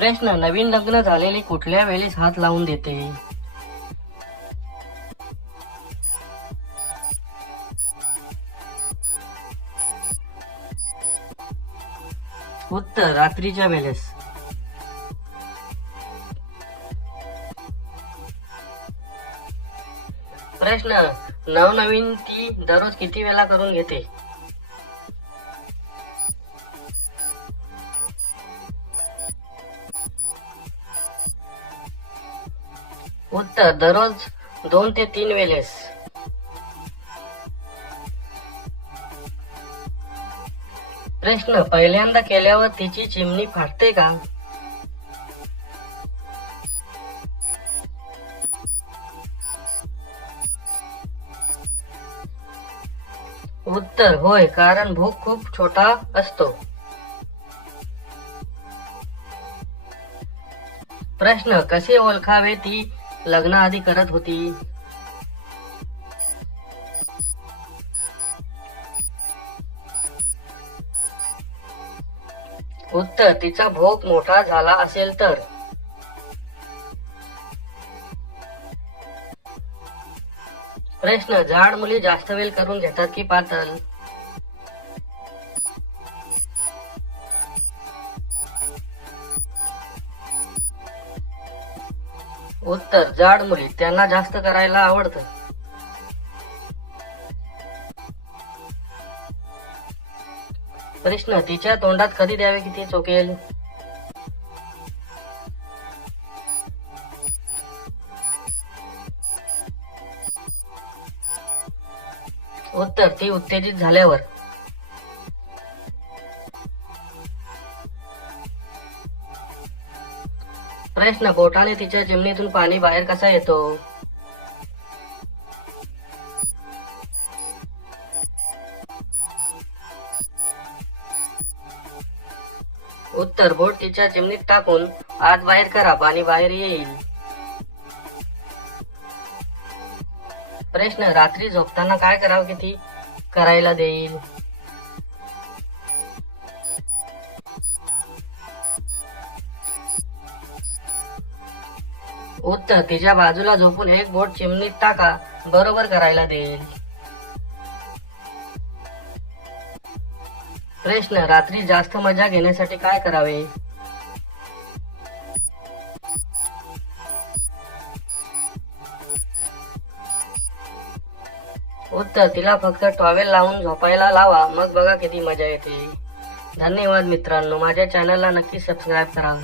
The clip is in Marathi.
प्रश्न, नवीन लग्न झालेली कुठल्या वेळेस हात लावून देते? उत्तर, रात्रीच्या वेळेस. प्रश्न, नवनवीन ती दररोज किती वेळा करून घेते? उत्तर, दररोज 2 ते 3 वेळेस. प्रश्न, पहिल्यांदा केल्यावर तिची चिमणी फाटते का? उत्तर, होय, कारण भूक खूप छोटा असतो. प्रश्न, कसे ओळखावे ती लग्नाआधी करत होती? उत्तर, तिचा भोग मोठा झाला असेल तर. प्रश्न, जाड मुली जास्त वेळ करून घेतात की पातळ? उत्तर, जाड मुली, त्यांना जास्त करायला आवडतं. प्रश्न, तिच्या तोंडात कधी द्यावे की ती चोकेल? उत्तर, ती उत्तेजित झाल्यावर. प्रश्न, बोटाने तिच्या चिमणीतून पाणी बाहेर कसा येतो? उत्तर, बोट तिच्या चिमणीत टाकून आत बाहेर करा, पाणी बाहेर येईल. प्रश्न, रात्री झोपताना काय करावं की ती करायला देईल? उत्तर, तिच्या बाजूला झोपून एक बोट चिमणीत टाका, बरोबर करायला देईल. प्रश्न, रात्री जास्त मजा घेण्यासाठी काय करावे? उत्तर, तिला फक्त टॉवेल लावून झोपायला लावा, मग बघा किती मजा येते. धन्यवाद मित्रांनो, माझ्या चॅनलला नक्की सबस्क्राईब करा.